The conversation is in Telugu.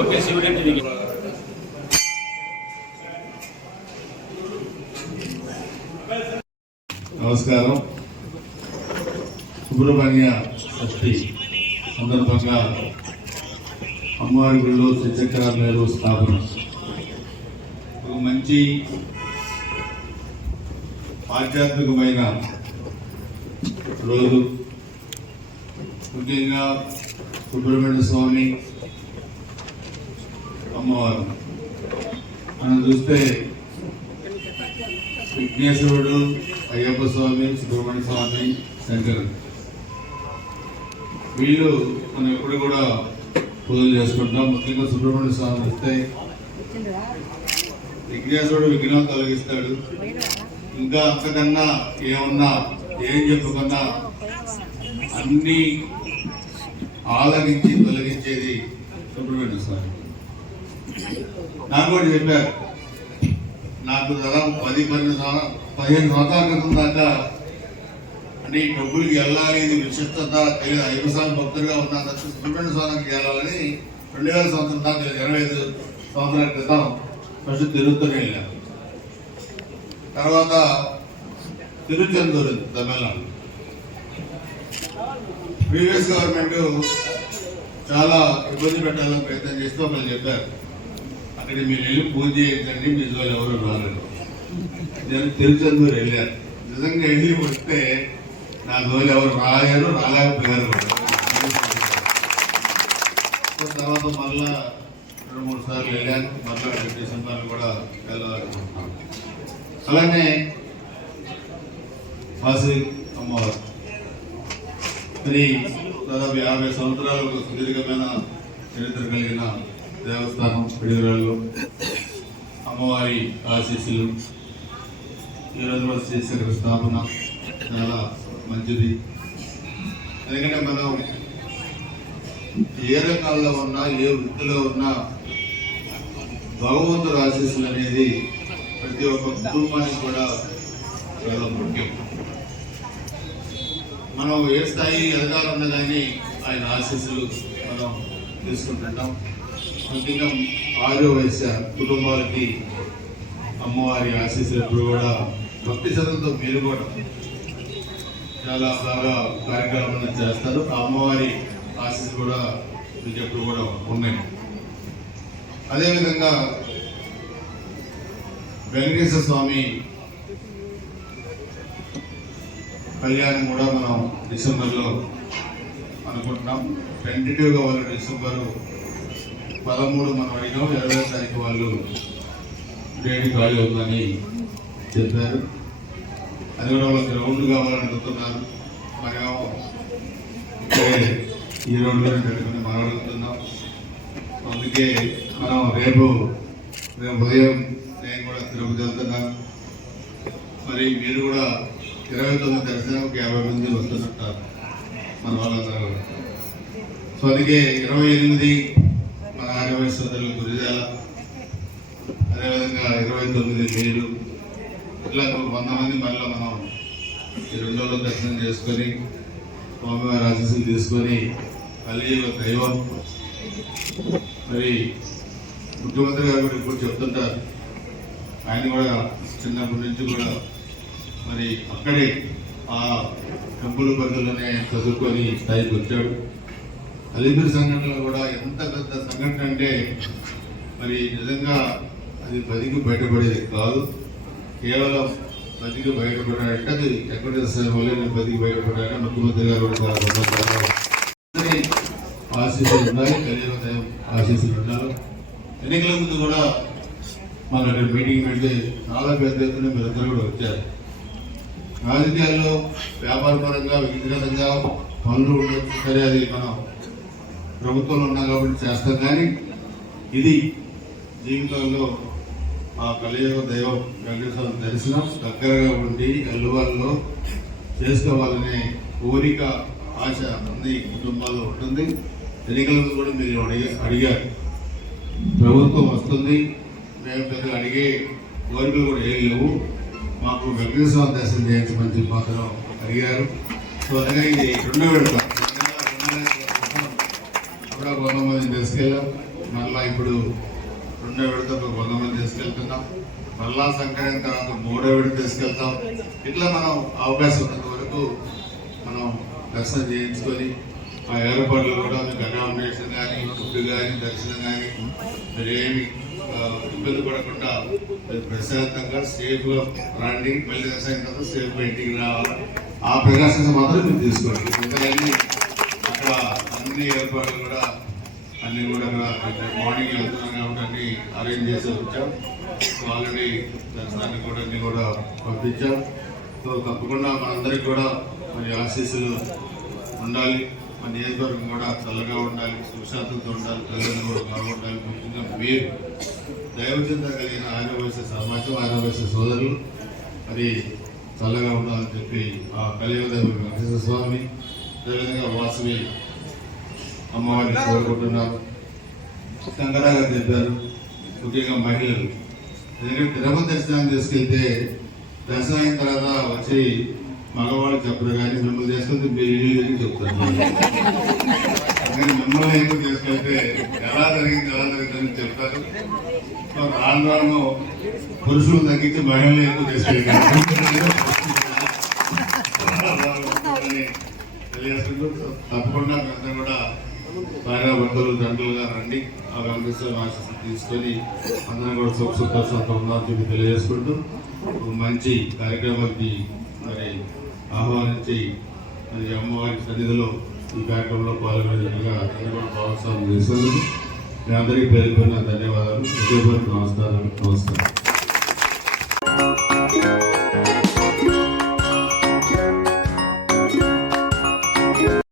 ఓకే శివుడండి దిగి నమస్కారం. సుబ్రహ్మణ్య షష్ఠి సందర్భంగా అమ్మవారి గుడిలో శ్రీచక్ర మేరు స్థాపన. ఒక మంచి ఆధ్యాత్మికమైన రోజు. ముఖ్యంగా సుబ్రహ్మణ్య స్వామి అమ్మవారు. మనం చూస్తే విఘ్నేశ్వరుడు అయ్యప్ప స్వామి సుబ్రహ్మణ్య స్వామి శంకరుడు. వీళ్ళు మనం ఎప్పుడు కూడా పూజలు చేసుకుంటాం. ముఖ్యంగా సుబ్రహ్మణ్య స్వామి వస్తే విఘ్నేశ్వరుడు విఘ్నం తొలగిస్తాడు ఇంకా అంతకన్నా ఏమన్నా ఏం చెప్పుకున్నా అన్ని ఆలరించి తొలగించేది సుబ్రహ్మణ్య స్వామి. నాకు కూడా చెప్పారు. నాకు దాదాపు పది పన్నెండు సంవత్సరాల పదిహేను సంవత్సరాల క్రితం దాకా అంటే ఈ డబ్బులకి వెళ్ళాలి ఇది విశిష్టత తెలియదు ఐదు సార్లు భక్తులుగా ఉన్నాను సుబ్రహ్మణ్య స్వామికి వెళ్ళాలని రెండు వేల సంవత్సరం దాకా ఇరవై ఐదు సంవత్సరాల క్రితం ఫస్ట్ తిరుగుతూనే వెళ్ళాను తర్వాత తిరుచెందూరు తమిళనాడు. ప్రీవియస్ గవర్నమెంట్ చాలా ఇబ్బంది పెట్టాలని ప్రయత్నం చేస్తూ వాళ్ళు చెప్పారు. అక్కడ మీరు వెళ్ళి పూజ చేయించండి మీ జోలు ఎవరు రాలేదు. నేను తిరుచెందూరు వెళ్ళాను. నిజంగా వెళ్ళి వస్తే నా జోలు ఎవరు రాలేరు రాలేకపోయారు. తర్వాత మళ్ళా రెండు మూడు సార్లు వెళ్ళాను. మళ్ళా డిసెంబర్ కూడా వెళ్ళాలనుకుంటున్నాను అలానే వాసి అమ్మవారు. మరి దాదాపు యాభై సంవత్సరాలకు సుదీర్ఘమైన చరిత్ర కలిగిన దేవస్థానం పిడిగురాళ్ళు అమ్మవారి ఆశీస్సులు ఈరోజు కూడా శ్రీశంకర స్థాపన చాలా మంచిది. ఎందుకంటే మనం ఏ రకాల్లో ఉన్నా ఏ వృత్తిలో ఉన్నా భగవంతుడు ఆశీస్సులు అనేది ప్రతి ఒక్క కుటుంబానికి కూడా చాలా ముఖ్యం. మనం ఏ స్థాయి ఎదగాలన్నా కానీ ఆయన ఆశీస్సులు మనం తీసుకుంటుంటాం. ముఖ్యంగా ఆరో వయసు కుటుంబాలకి అమ్మవారి ఆశీస్సులు ఎప్పుడు కూడా భక్తి శ్రద్ధతో మీరు కూడా చాలా బాగా కార్యక్రమాలను చేస్తారు. ఆ అమ్మవారి ఆశీస్ కూడా మీకు ఎప్పుడు కూడా ఉన్నాయి. అదేవిధంగా వెంకటేశ్వర స్వామి కళ్యాణం కూడా మనం డిసెంబర్లో అనుకుంటున్నాం. టెంటేటివ్గా వాళ్ళు డిసెంబర్ పదమూడు మనం అడిగాం. ఇరవై తారీఖు వాళ్ళు డేట్ ఖాళీ అవుతుందని చెప్పారు. అది కూడా వాళ్ళకి గ్రౌండ్ కావాలని అడుగుతున్నారు మరేమో ఈ రోడ్లో పెట్టుకుని మనం అడుగుతున్నాం అందుకే మనం రేపు రేపు ఉదయం నేను కూడా తిరుపతి వెళ్తున్నాను మరి మీరు కూడా ఇరవై తొమ్మిది దర్శనానికి యాభై మంది వస్తున్నట్టారు మన వాళ్ళందరూ. సో అందుకే ఇరవై ఎనిమిది మన ఆర్యవై గురిజాల అదేవిధంగా ఇరవై తొమ్మిది మీరు ఇట్లా వంద మంది మళ్ళీ మనం ఈ రెండు రోజులు దర్శనం చేసుకొని స్వామివారి ఆశీస్సులు తీసుకొని ఒక దైవం. మరి ముఖ్యమంత్రి గారు కూడా ఇప్పుడు చెప్తుంటారు. ఆయన కూడా చిన్నప్పటి నుంచి కూడా మరి అక్కడే ఆ కంపుల పరిధిలోనే చదువుకొని స్థాయికి వచ్చాడు. అలీపూర్ సంఘటనలో కూడా ఎంత పెద్ద సంఘటన అంటే మరి నిజంగా అది బతికి బయటపడేది కాదు. కేవలం బతికి బయటపడాడంటే అది వెంకటేశ్వర వల్ల నేను బతికి బయటపడాను ముఖ్యమంత్రి గారు కూడా ఆశీస్సులు ఉన్నాయి కలియుగ ఆశీస్సులు ఉన్నారు ఎన్నికల ముందు కూడా మన మీటింగ్ పెడితే చాలా పెద్ద ఎత్తున మీరందరూ కూడా వచ్చారు. రాజకీయాల్లో వ్యాపారపరంగా వ్యక్తిగతంగా పనులు ఉండొచ్చు సరే అది మనం ప్రభుత్వంలో ఉన్నాం కాబట్టి చేస్తాం. కానీ ఇది జీవితంలో ఆ కలియుగ దైవం వెంకటేశ్వర దర్శనం దగ్గరగా ఉండి అల్లువాళ్ళలో చేసుకోవాలనే కోరిక ఆశ అన్ని కుటుంబాల్లో ఉంటుంది. ఎన్నికల కూడా మీరు అడిగా అడిగారు. ప్రభుత్వం వస్తుంది. మేము పెద్దగా అడిగే కోరికలు కూడా ఏం లేవు. మాకు వెంకటేశ్వర దర్శనం చేయించమని చెప్పి మాత్రం అడిగారు. సో అలాగే ఇది రెండో విడత. అప్పుడు ఒక వంద తీసుకెళ్ళాం మళ్ళీ ఇప్పుడు రెండో విడతకు వంద మంది తీసుకెళ్తున్నాం. మళ్ళా సంక్రాంతి తర్వాత మూడో విడత తీసుకెళ్తాం. ఇట్లా మనం అవకాశం ఉన్నంత వరకు మనం దర్శనం చేయించుకొని ఆ ఏర్పాట్లు కూడా మీకు అకామిడేషన్ కానీ ఫుడ్ కానీ దర్శనం కానీ మీరు ఏమి ఇబ్బంది పడకుండా ప్రశాంతంగా సేఫ్గా రండి మళ్ళీ దర్శనం తర్వాత సేఫ్గా ఇంటికి రావాలి. ఆ ప్రకాశం మాత్రం మీరు తీసుకోండి. అక్కడ అన్ని ఏర్పాట్లు కూడా అన్ని కూడా మార్నింగ్ వెళ్తున్నాం కాబట్టి అన్ని అరేంజ్ చేసి వచ్చాం. సో ఆల్రెడీ దర్శనాన్ని కూడా అన్ని కూడా పంపించాం. సో తప్పకుండా మనందరికీ కూడా మరి ఆశీస్సులు ఉండాలి. మన నియోజకవర్గం కూడా చల్లగా ఉండాలి సుశాంతంతో ఉండాలి ప్రజలు కూడా బాగుండాలి. ముఖ్యంగా మీరు. దైవచింత కలిగిన ఆరోగ్య సమాజం ఆరోగ్య సోదరులు. మరి చల్లగా ఉండాలని చెప్పి ఆ కలియుగ వెంకటేశ్వర స్వామి. అదేవిధంగా వాసవి అమ్మవారిని కోరుకుంటున్నారు శంకరాగా చెప్పారు ముఖ్యంగా మహిళలు. ఎందుకంటే తిరుపతి దర్శనం తీసుకెళ్తే దర్శనం అయిన తర్వాత వచ్చి మగవాళ్ళు చెప్పరు కానీ మిమ్మల్ని చేసుకుంటే మీ ఇల్లు తిరిగి చెప్తారు. మిమ్మల్ని ఎందుకు తీసుకెళ్తే ఎలా జరిగింది ఎలా జరిగిందని చెప్తారు. సో రాను రాను పురుషులు తగ్గించి మహిళలు ఎక్కువ తీసుకెళ్ళారు తెలియజేసుకుంటూ తప్పకుండా మీరందరూ కూడా బాగా బంధువులు దండలుగా రండి. ఆ వెంకటేశ్వర ఆశీస్సులు తీసుకొని అందరం కూడా సుఖ సుఖాలతో ఉండాలని చెప్పి తెలియజేసుకుంటూ మంచి కార్యక్రమానికి మరి ఆహ్వానించి మరి అమ్మవారి సన్నిధిలో ఈ కార్యక్రమంలో పాల్గొనేందుగా అందరూ కూడా భాగస్వామ్యం చేసేందుకు మీ అందరికీ పేరు పేరున ధన్యవాదాలు. హృదయపూర్వక నమస్కారం నమస్కారం.